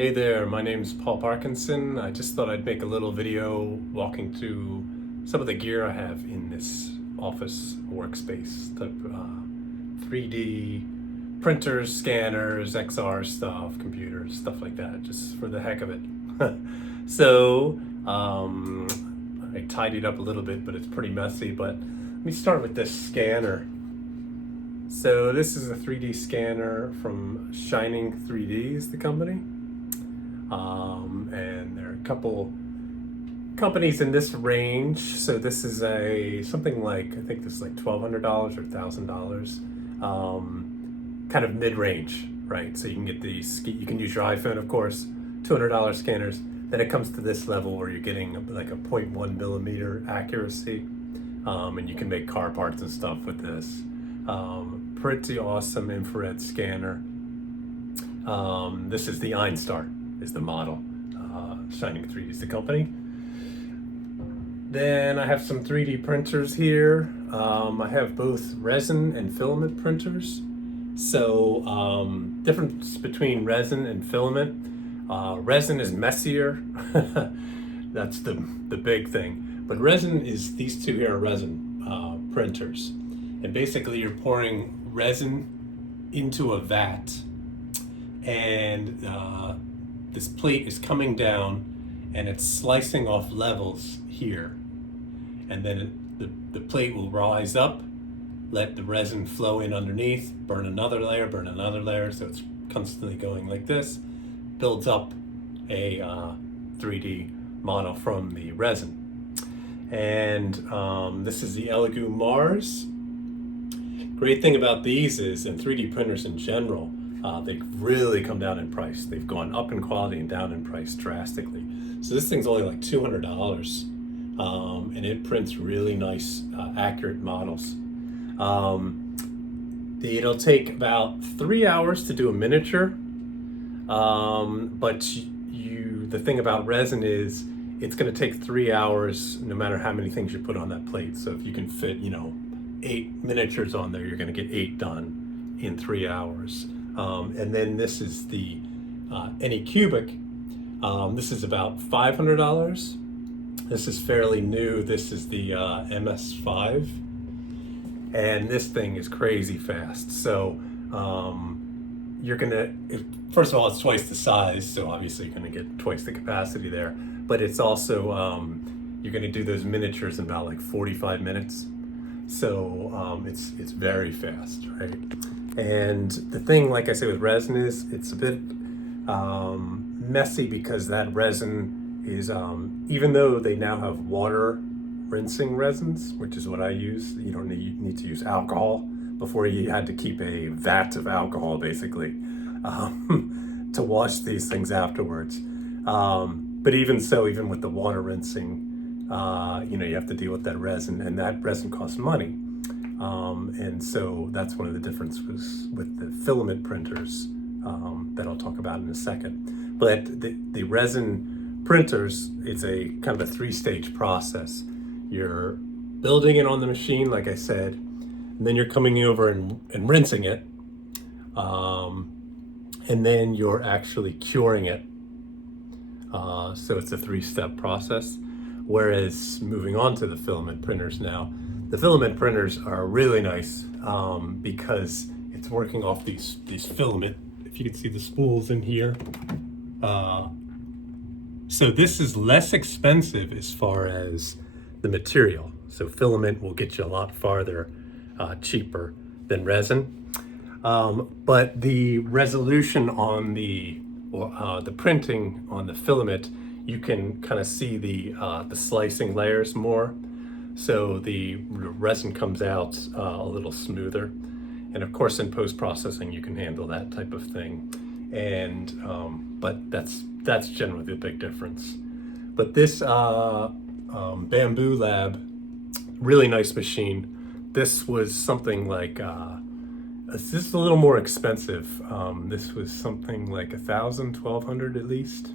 Hey there, my name's Paul Parkinson. I just thought I'd make a little video walking through some of the gear I have in this office workspace. The 3D printers, scanners, XR stuff, computers, stuff like that, just for the heck of it. So, I tidied up a little bit, but it's pretty messy. But let me start with this scanner. So this is a 3D scanner from Shining 3D is the company. And there are a couple companies in this range. So this is something like, I think this is like $1,200 or $1,000, kind of mid-range, right? So you can get these, you can use your iPhone, of course, $200 scanners. Then it comes to this level where you're getting like a 0.1 millimeter accuracy, and you can make car parts and stuff with this. Pretty awesome infrared scanner. This is the Einstar, is the model. Shining 3D is the company. Then I have some 3D printers here. I have both resin and filament printers. So difference between resin and filament. Resin is messier. That's the big thing. But resin is, these two here are resin printers. And basically you're pouring resin into a vat, and this plate is coming down and it's slicing off levels here, and then the plate will rise up, let the resin flow in underneath, burn another layer, so it's constantly going like this, builds up a 3D model from the resin. And this is the ELEGOO Mars. Great thing about these is, and 3D printers in general, they've really come down in price. They've gone up in quality and down in price drastically. So this thing's only like $200, and it prints really nice, accurate models. It'll take about 3 hours to do a miniature, but the thing about resin is it's going to take 3 hours no matter how many things you put on that plate. So if you can fit, 8 miniatures on there, you're going to get 8 done in 3 hours. And then this is the ANYCUBIC. This is about $500. This is fairly new. This is the MS5. And this thing is crazy fast. So first of all, it's twice the size. So obviously you're going to get twice the capacity there. But it's also, you're going to do those miniatures in about like 45 minutes. So it's very fast, right? And the thing, like I say, with resin is it's a bit messy, because that resin is, even though they now have water rinsing resins, which is what I use, you don't need to use alcohol. Before, you had to keep a vat of alcohol basically to wash these things afterwards. But even so, even with the water rinsing, you have to deal with that resin, and that resin costs money. And so that's one of the differences with the filament printers that I'll talk about in a second. But the resin printers is a kind of a 3-stage process. You're building it on the machine, like I said, and then you're coming over and rinsing it. And then you're actually curing it. So it's a 3-step process. Whereas moving on to the filament printers now, the filament printers are really nice because it's working off these filament. If you can see the spools in here. So this is less expensive as far as the material. So filament will get you a lot farther cheaper than resin. But the resolution on the printing on the filament, you can kind of see the slicing layers more. So the resin comes out a little smoother. And of course, in post-processing, you can handle that type of thing. And but that's generally the big difference. But this Bambu Lab, really nice machine. This was something like, this is a little more expensive. This was something like $1,000, $1,200 at least.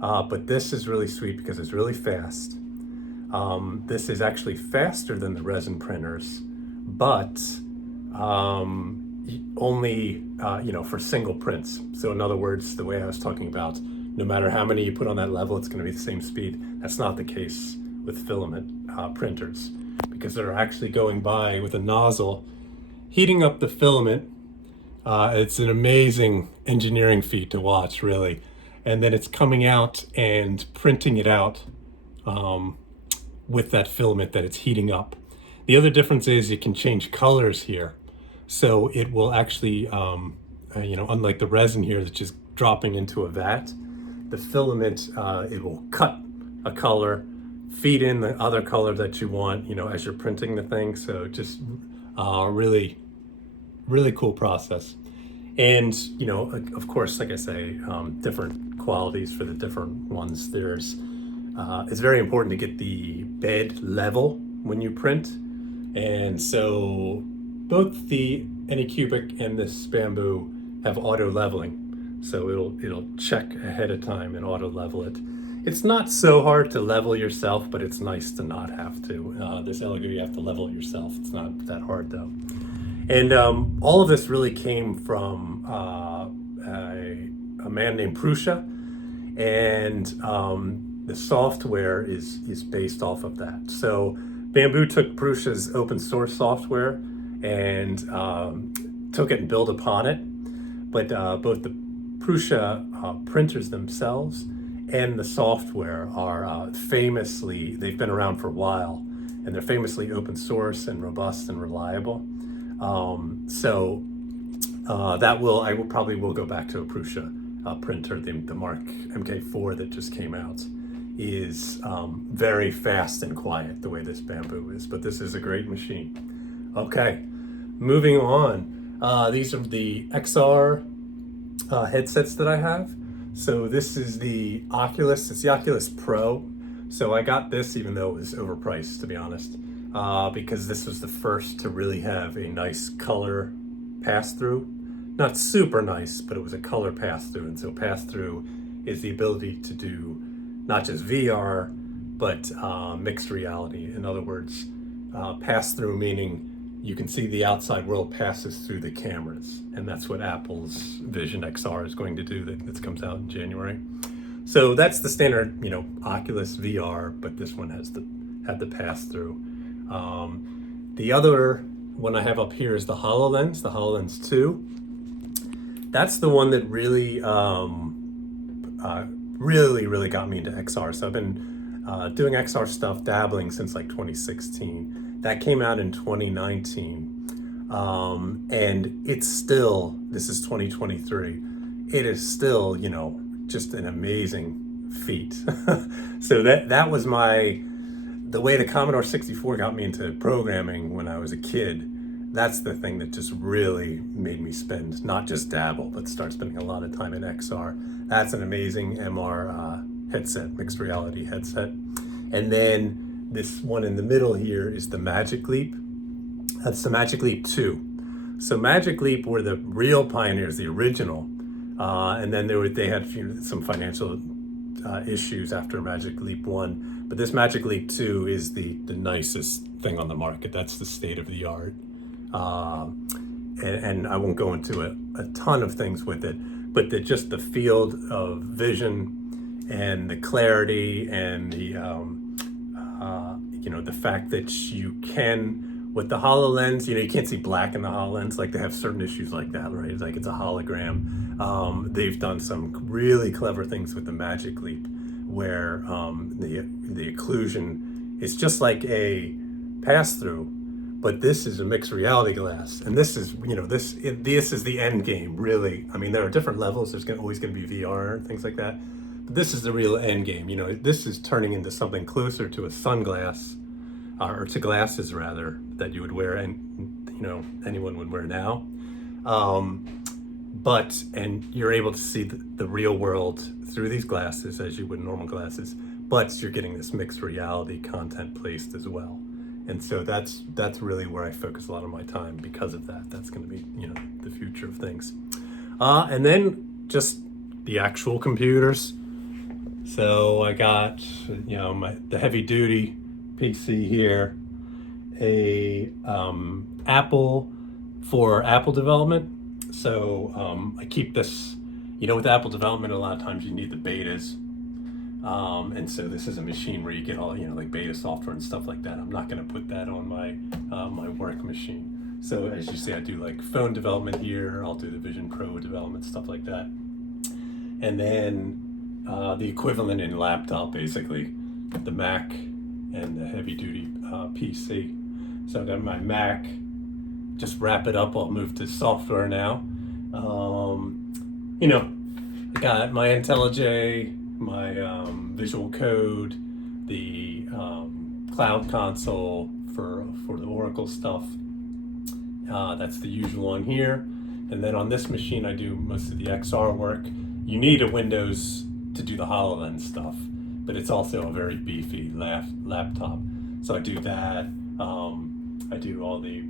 But this is really sweet because it's really fast. This is actually faster than the resin printers, but only for single prints. So in other words, the way I was talking about no matter how many you put on that level, it's going to be the same speed. That's not the case with filament printers, because they're actually going by with a nozzle, heating up the filament. It's an amazing engineering feat to watch, really. And then it's coming out and printing it out with that filament that it's heating up. The other difference is you can change colors here. So it will actually, unlike the resin here that's just dropping into a vat, the filament, it will cut a color, feed in the other color that you want, as you're printing the thing. So just really, really cool process. And, of course, like I say, different qualities for the different ones. It's very important to get the bed level when you print. And so both the ANYCUBIC and this Bambu have auto leveling. So it'll check ahead of time and auto level it. It's not so hard to level yourself, but it's nice to not have to. This ELEGOO, you have to level it yourself. It's not that hard though. And all of this really came from a man named Prusa, and the software is based off of that. So Bambu took Prusa's open source software and took it and built upon it. But both the Prusa printers themselves and the software are they've been around for a while, and they're famously open source and robust and reliable. I probably will go back to a Prusa printer. The Mark MK4 that just came out is very fast and quiet the way this Bambu is, but this is a great machine. Okay, moving on. These are the XR headsets that I have. So this is the Oculus. It's the Oculus Pro. So I got this even though it was overpriced, to be honest, because this was the first to really have a nice color pass-through. Not super nice, but it was a color pass-through. And so pass-through is the ability to do not just VR, but mixed reality. In other words, pass-through meaning you can see the outside world passes through the cameras. And that's what Apple's Vision XR is going to do that comes out in January. So that's the standard, Oculus VR, but this one had the pass-through. The other one I have up here is the HoloLens 2. That's the one that really, really got me into XR. So I've been doing XR stuff, dabbling since like 2016. That came out in 2019. And it's still, this is 2023. It is still, just an amazing feat. So that was the way the Commodore 64 got me into programming when I was a kid. That's the thing that just really made me spend, not just dabble, but start spending a lot of time in XR. That's an amazing MR headset, mixed reality headset. And then this one in the middle here is the Magic Leap. That's the Magic Leap 2. So Magic Leap were the real pioneers, the original. And then they had some financial issues after Magic Leap 1. But this Magic Leap 2 is the nicest thing on the market. That's the state of the art. And I won't go into a ton of things with it, but just the field of vision and the clarity and the fact that you can, with the HoloLens, you can't see black in the HoloLens. Like they have certain issues like that, right? It's like it's a hologram. They've done some really clever things with the Magic Leap, where the occlusion is just like a pass-through, but this is a mixed reality glass, and this is this is the end game, really. I mean, there are different levels. There's always going to be VR and things like that, but this is the real end game. This is turning into something closer to a sunglass, or to glasses rather, that you would wear, and anyone would wear now. And you're able to see the real world through these glasses as you would normal glasses, but you're getting this mixed reality content placed as well. And so that's really where I focus a lot of my time because of that. That's going to be, the future of things. And then just the actual computers. So I got, the heavy duty PC here, a Apple for Apple development. So I keep this You know, with Apple development, a lot of times you need the betas. And so this is a machine where you get all, like beta software and stuff like that. I'm not going to put that on my my work machine. So as you see, I do like phone development here. I'll do the Vision Pro development, stuff like that. And then the equivalent in laptop, basically, the Mac and the heavy duty PC. So I got my Mac, just wrap it up. I'll move to software now. I got my Intellij, my Visual Code, the Cloud Console for the Oracle stuff. That's the usual on here. And then on this machine, I do most of the XR work. You need a Windows to do the HoloLens stuff, but it's also a very beefy laptop. So I do that. I do all the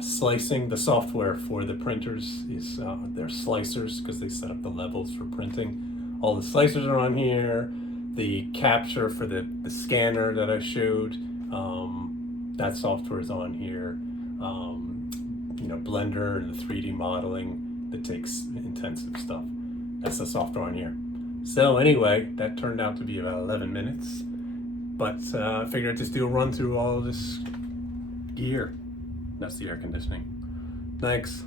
slicing. The software for the printers is they're slicers because they set up the levels for printing. All the slicers are on here. The capture for the scanner that I showed, that software is on here. Blender and the 3D modeling that takes intensive stuff. That's the software on here. So anyway, that turned out to be about 11 minutes. But I figured I'd just do a run through all of this gear. That's the air conditioning. Thanks.